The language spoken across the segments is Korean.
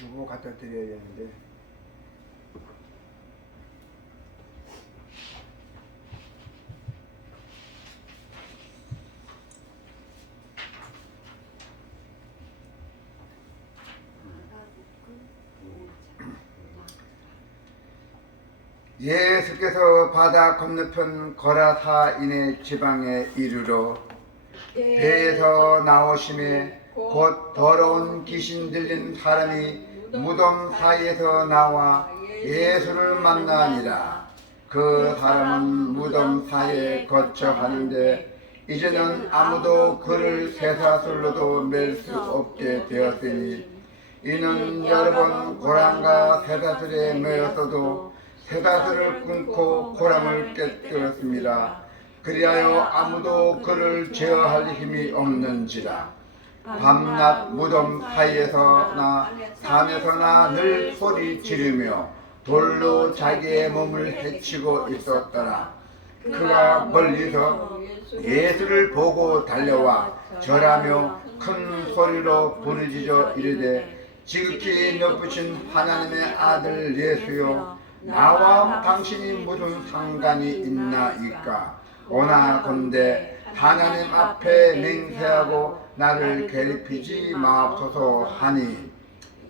주고 갖다 드려야 되는데. 예수께서 바다 건너편 거라사인의 지방에 이르러 배에서 나오심에 곧 더러운 귀신 들린 사람이 무덤 사이에서 나와 예수를 만나니라. 그 사람은 무덤 사이에 거쳐 가는데 이제는 아무도 그를 쇠사슬로도 맬 수 없게 되었으니 이는 여러 번 고랑과 쇠사슬에 매였어도 쇠사슬을 끊고 고랑을 깨뜨렸습니다. 그리하여 아무도 그를 제어할 힘이 없는지라. 밤낮 무덤 사이에서나 산에서나 늘 소리 지르며 돌로 자기의 몸을 해치고 있었더라. 그가 멀리서 예수를 보고 달려와 절하며 큰 소리로 부르짖어 이르되 지극히 높으신 하나님의 아들 예수여, 나와 당신이 무슨 상관이 있나이까. 오나건대 하나님 앞에 맹세하고 나를 괴롭히지 마옵소서 하니,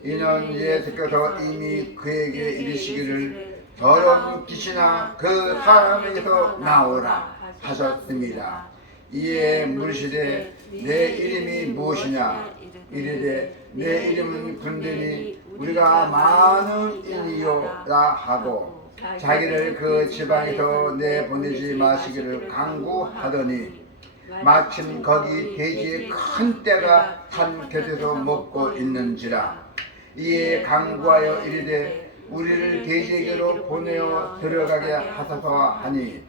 이는 예수께서 이미 그에게 이르시기를 더러운 귀신아 그 사람에게서 나오라 하셨습니다. 이에 물으시되 내 이름이 무엇이냐. 이르되 내 이름은 군대니 우리가 많은 인이요라 하고 자기를 그 지방에서 내보내지 마시기를 강구하더니 마침 거기 돼지의 큰 떼가 산 곁에서 먹고 있는지라. 이에 강구하여 이르되 우리를 돼지에게로 보내어 들어가게 하소서 하니,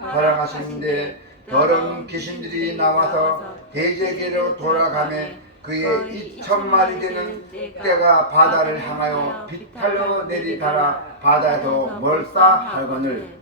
허락하시는데 더러운 귀신들이 나와서 돼지에게로 돌아가매 그의 2,000마리 되는 떼가 바다를 향하여 비탈로 내리달아 바다에서 몰사하거늘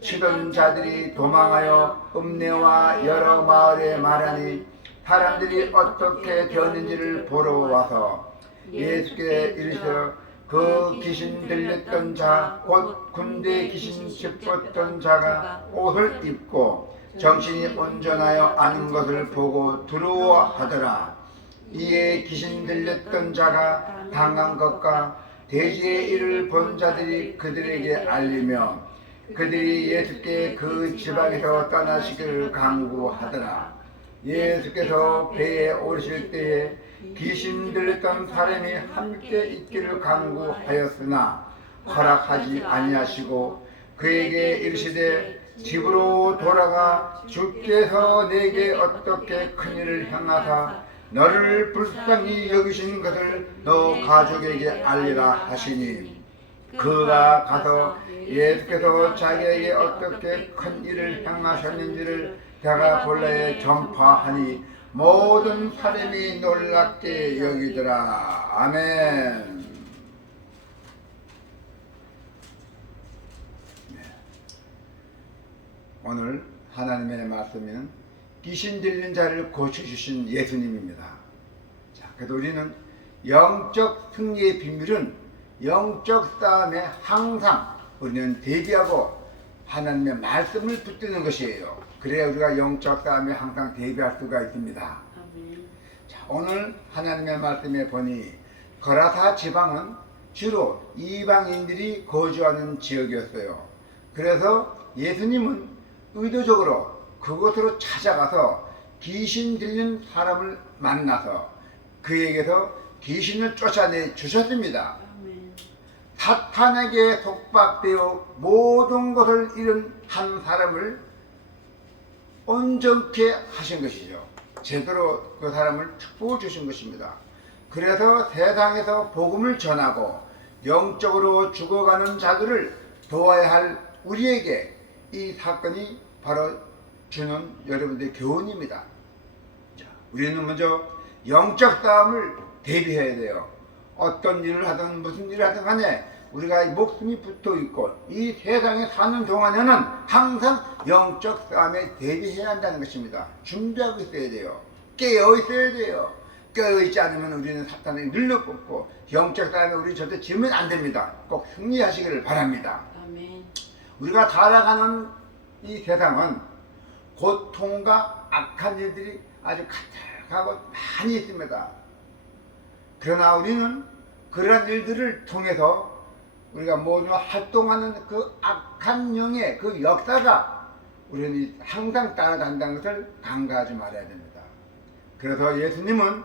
치던 자들이 도망하여 읍내와 여러 마을에 말하니 사람들이 어떻게 되었는지를 보러 와서 예수께 이르시어 그 귀신 들렸던 자 곧 군대 귀신 짚었던 자가 옷을 입고 정신이 온전하여 아는 것을 보고 두려워하더라. 이에 귀신 들렸던 자가 당한 것과 돼지의 일을 본 자들이 그들에게 알리며 그들이 예수께 그 지방에서 떠나시기를 강구하더라. 예수께서 배에 오르실 때에 귀신 들렸던 사람이 함께 있기를 강구하였으나 허락하지 아니하시고 그에게 이르시되 집으로 돌아가 주께서 내게 어떻게 큰 일을 행하사 너를 불쌍히 여기신 것을 너 가족에게 알리라 하시니, 그가 가서 예수께서 자기에게 어떻게 큰 일을 행하셨는지를 데가볼라에 전파하니 모든 사람이 놀랍게 여기더라. 아멘. 오늘 하나님의 말씀은 귀신 들린 자를 고쳐주신 예수님입니다. 자, 그래도 우리는 영적 승리의 비밀은 영적 싸움에 항상 우리는 대비하고 하나님의 말씀을 붙드는 것이에요. 그래야 우리가 영적 싸움에 항상 대비할 수가 있습니다. 자, 오늘 하나님의 말씀에 보니 거라사 지방은 주로 이방인들이 거주하는 지역이었어요. 그래서 예수님은 의도적으로 그곳으로 찾아가서 귀신 들린 사람을 만나서 그에게서 귀신을 쫓아내 주셨습니다. 사탄에게 속박되어 모든 것을 잃은 한 사람을 온전케 하신 것이죠. 제대로 그 사람을 축복을 주신 것입니다. 그래서 세상에서 복음을 전하고 영적으로 죽어가는 자들을 도와야 할 우리에게 이 사건이 바로 주는 여러분들의 교훈입니다. 자, 우리는 먼저 영적 싸움을 대비해야 돼요. 어떤 일을 하든 무슨 일을 하든 간에 우리가 목숨이 붙어 있고 이 세상에 사는 동안에는 항상 영적 싸움에 대비해야 한다는 것입니다. 준비하고 있어야 돼요. 깨어 있어야 돼요. 깨어 있지 않으면 우리는 사탄에게 눌러붙고 영적 싸움에 우리 절대 지면 안 됩니다. 꼭 승리하시기를 바랍니다. 아멘. 우리가 살아가는 이 세상은 고통과 악한 일들이 아주 가득하고 많이 있습니다. 그러나 우리는 그런 일들을 통해서 우리가 모두 활동하는 그 악한 영의 그 역사가 우리는 항상 따라간다는 것을 간과하지 말아야 됩니다. 그래서 예수님은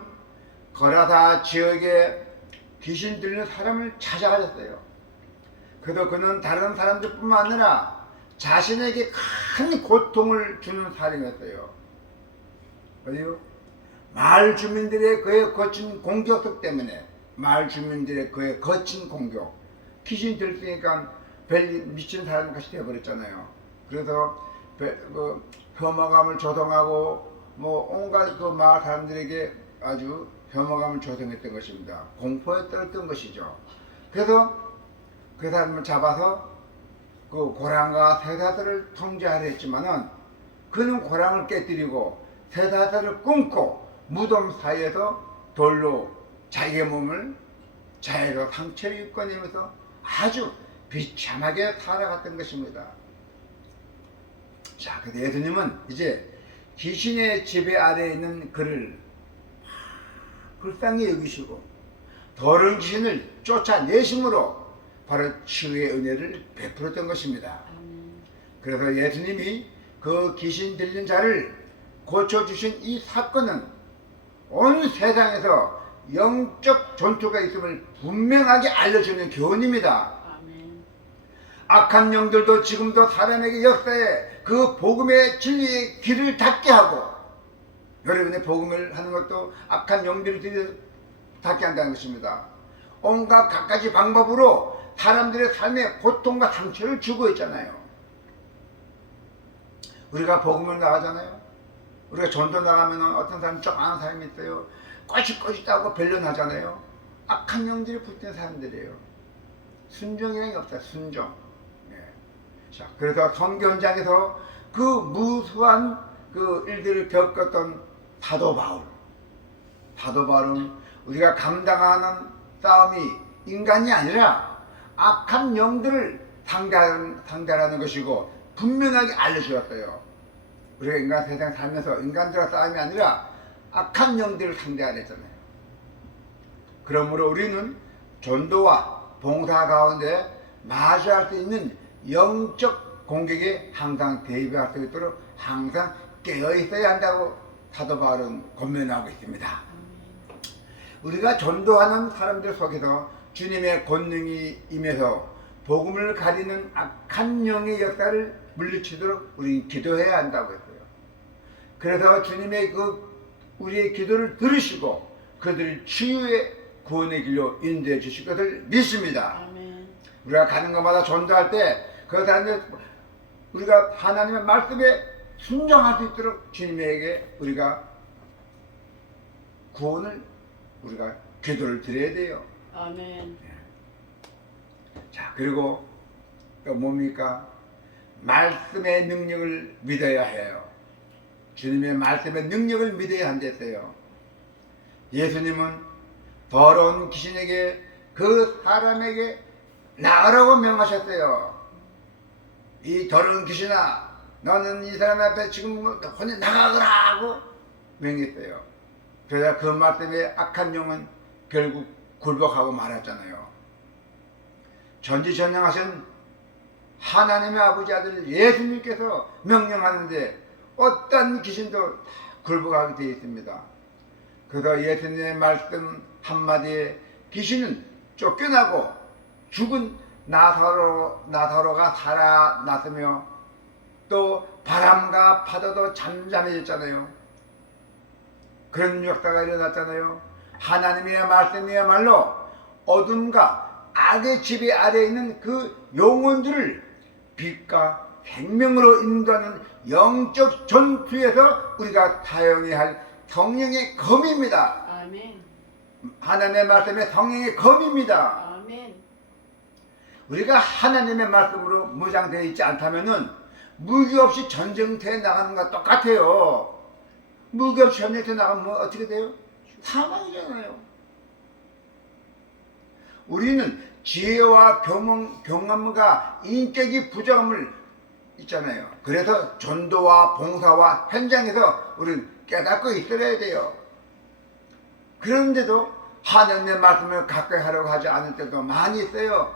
거라사 지역에 귀신 들리는 사람을 찾아가셨어요. 그래서 그는 다른 사람들뿐만 아니라 자신에게 큰 고통을 주는 사람이었어요. 어디요? 마을 주민들의 그의 거친 공격성 때문에, 마을 주민들의 그의 거친 공격, 귀신 들으니까 별 미친 사람 같이 되어버렸잖아요. 그래서 그 혐오감을 조성하고 뭐 온갖 그 마을 사람들에게 아주 혐오감을 조성했던 것입니다. 공포에 떨었던 것이죠. 그래서 그 사람을 잡아서 그 고랑과 새사슬을 통제하려 했지만은 그는 고랑을 깨뜨리고 새사슬을 끊고 무덤 사이에서 돌로 자기의 몸을 자해로 상처를 입고내면서 아주 비참하게 살아갔던 것입니다. 자, 그래서 예수님은 이제 귀신의 지배 아래에 있는 그를 불쌍히 여기시고 더러운 귀신을 쫓아내심으로 바로 치유의 은혜를 베풀었던 것입니다. 그래서 예수님이 그 귀신 들린 자를 고쳐주신 이 사건은 온 세상에서 영적 전투가 있음을 분명하게 알려주는 교훈입니다. 아멘. 악한 영들도 지금도 사람에게 역사에 그 복음의 진리의 길을 닫게 하고, 여러분의 복음을 하는 것도 악한 영들을 닫게 한다는 것입니다. 온갖 갖가지 방법으로 사람들의 삶에 고통과 상처를 주고 있잖아요. 우리가 복음을 나가잖아요. 우리가 전도 나가면 어떤 사람 좀 아는 사람이 있어요. 꼬집꼬집하고 변론하잖아요. 악한 영들이 붙은 사람들이에요. 순종이라는 게 없어요. 순종. 네. 자, 그래서 선교 현장에서 그 무수한 그 일들을 겪었던 사도 바울은 우리가 감당하는 싸움이 인간이 아니라 악한 영들을 상대하는 것이고 분명하게 알려주었어요. 우리가 인간 세상 살면서 인간들과 싸움이 아니라 악한 영들을 상대하려 했잖아요. 그러므로 우리는 전도와 봉사 가운데 마주할 수 있는 영적 공격에 항상 대비할 수 있도록 항상 깨어 있어야 한다고 사도 바울은 권면하고 있습니다. 우리가 전도하는 사람들 속에서 주님의 권능이 임해서 복음을 가리는 악한 영의 역사를 물리치도록 우리는 기도해야 한다고 했어요. 그래서 주님의 우리의 기도를 들으시고 그들을 치유의 구원의 길로 인도해 주실 것을 믿습니다. 아멘. 우리가 가는 곳마다 전도할 때 그 사람들 우리가 하나님의 말씀에 순종할 수 있도록 주님에게 우리가 구원을 우리가 기도를 드려야 돼요. 아멘. 자, 그리고 또 뭡니까? 말씀의 능력을 믿어야 해요. 주님의 말씀의 능력을 믿어야 한댔어요. 예수님은 더러운 귀신에게 그 사람에게 나가라고 명하셨어요. 이 더러운 귀신아, 너는 이 사람 앞에 지금 혼자 나가거라 하고 명했어요. 그래서 그 말 때문에 악한 영은 결국 굴복하고 말았잖아요. 전지전능하신 하나님의 아버지 아들 예수님께서 명령하는데 어떤 귀신도 굴복하게 되어 있습니다. 그래서 예수님의 말씀 한마디에 귀신은 쫓겨나고 죽은 나사로가 살아났으며 또 바람과 파도도 잠잠해졌잖아요. 그런 역사가 일어났잖아요. 하나님의 말씀이야말로 어둠과 악의 지배 아래에 있는 그 영혼들을 빛과 생명으로 인도하는 영적 전투에서 우리가 사용해야 할 성령의 검입니다. 아멘. 하나님의 말씀의 성령의 검입니다. 아멘. 우리가 하나님의 말씀으로 무장되어 있지 않다면은 무기 없이 전쟁터에 나가는 것과 똑같아요. 무기 없이 전쟁터에 나가면 뭐 어떻게 돼요? 사망이잖아요. 우리는 지혜와 경험과 인격이 부족함을 있잖아요. 그래서 전도와 봉사와 현장에서 우리는 깨닫고 있어야 돼요. 그런데도 하나님의 말씀을 가까이 하려고 하지 않을 때도 많이 있어요.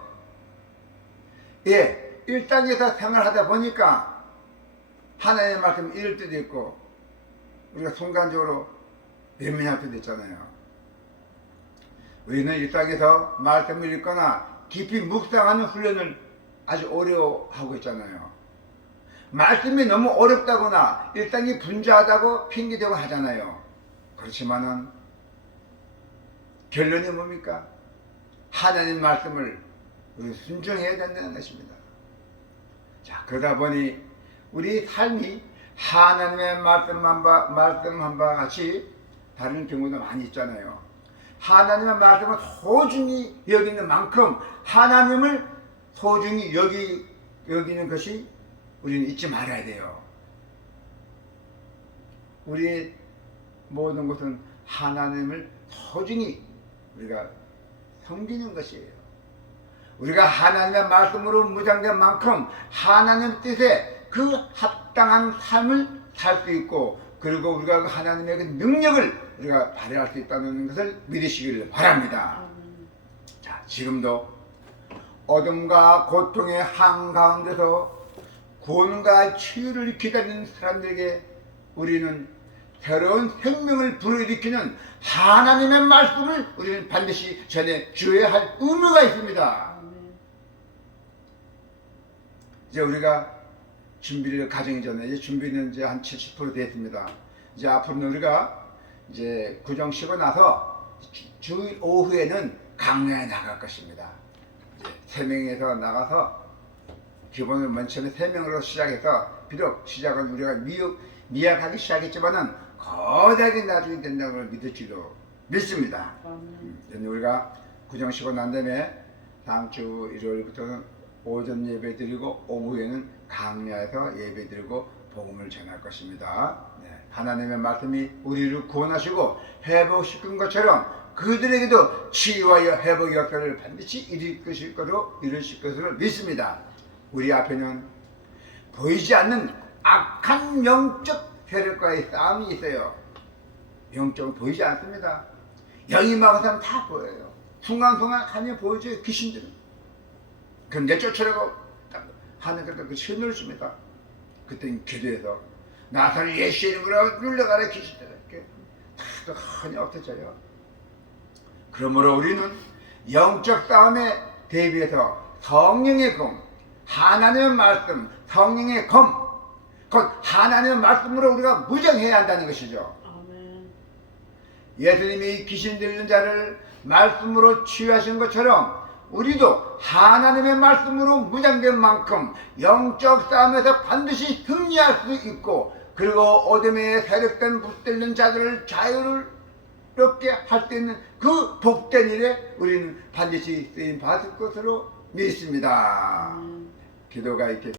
예, 일당에서 생활하다 보니까 하나님의 말씀을 잃을 때도 있고 우리가 순간적으로 예민할 때도 있잖아요. 우리는 일당에서 말씀을 읽거나 깊이 묵상하는 훈련을 아주 어려워하고 있잖아요. 말씀이 너무 어렵다거나 일당이 분주하다고 핑계대고 하잖아요. 그렇지만은 결론이 뭡니까? 하나님 말씀을 우리 순종해야 된다는 것입니다. 자, 그러다 보니 우리 삶이 하나님의 말씀한 바 같이 다른 경우도 많이 있잖아요. 하나님의 말씀을 소중히 여기는 만큼 하나님을 소중히 여기는 것이 우리는 잊지 말아야 돼요. 우리의 모든 것은 하나님을 소중히 우리가 섬기는 것이에요. 우리가 하나님의 말씀으로 무장된 만큼 하나님 뜻에 그 합당한 삶을 살 수 있고, 그리고 우리가 그 하나님의 그 능력을 우리가 발휘할 수 있다는 것을 믿으시기를 바랍니다. 자, 지금도 어둠과 고통의 한가운데서 구원과 치유를 기다리는 사람들에게 우리는 새로운 생명을 불러일으키는 하나님의 말씀을 우리는 반드시 전해 주어야 할 의무가 있습니다. 이제 우리가 준비를 가정이 전에 이제 준비는 이제 한 70% 됐습니다. 이제 앞으로는 우리가 이제 구정 쉬고 나서 주일 오후에는 강야에 나갈 것입니다. 이제 3명에서 나가서 기본은 맨 처음에 3명으로 시작해서 비록 시작은 우리가 미약하게 시작했지만은 거대하게 나중에 된다는 걸 믿을지도 믿습니다. 우리가 구정 쉬고 난 다음에 다음 주 일요일부터는 오전 예배 드리고 오후에는 강야에서 예배 드리고 복음을 전할 것입니다. 네. 하나님의 말씀이 우리를 구원하시고 회복시킨 것처럼 그들에게도 치유하여 회복의 역사를 반드시 이루실 것으로 믿습니다. 우리 앞에는 보이지 않는 악한 영적 세력과의 싸움이 있어요. 영적은 보이지 않습니다. 영이 막은 사람 다 보여요. 순간순간 하면 보여줘요. 귀신들은. 그럼 내 쫓으라고 하나님께서 그 신호를 줍니다. 그때는 기도해서 나사렛 예수의 이름으로 물러가라 귀신들에게 다 흔히 없어져요. 그러므로 우리는 영적 싸움에 대비해서 성령의 검, 하나님의 말씀, 성령의 검, 곧 하나님의 말씀으로 우리가 무장해야 한다는 것이죠. 아멘. 예수님이 귀신 들린 자를 말씀으로 치유하신 것처럼 우리도 하나님의 말씀으로 무장된 만큼 영적 싸움에서 반드시 승리할 수 있고, 그리고 어둠에 세력된 붙들린 자들을 자유롭게 할 수 있는 그 복된 일에 우리는 반드시 쓰임 받을 것으로 믿습니다. 기도가 있겠습니다.